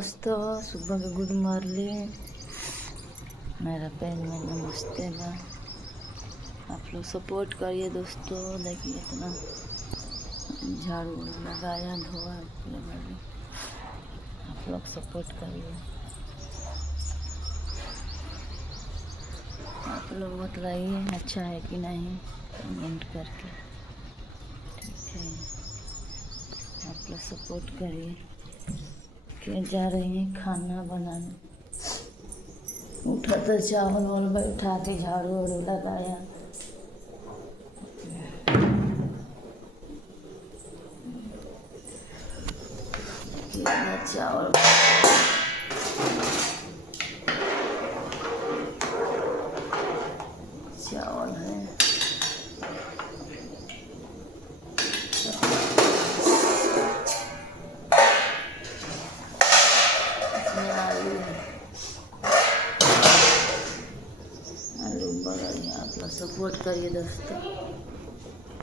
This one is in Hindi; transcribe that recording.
दोस्तों सुबह के गुड मॉर्निंग। मेरा पेज में नमस्ते बा। आप लोग सपोर्ट करिए दोस्तों। देखिए इतना झाड़ू लगाया धोआ लगा। आप लोग सपोर्ट करिए। आप लोग बतलाइए अच्छा है कि नहीं कमेंट करके। ठीक है, आप लोग सपोर्ट करिए। के जा रही हैं खाना बनाने। उठा तो चावल वावल उठा के झाड़ू वाड़ू लगाया। चावल चावल है, इसमें आलू है, आलू बगल में। आप लोग सपोर्ट करिए दोस्तों।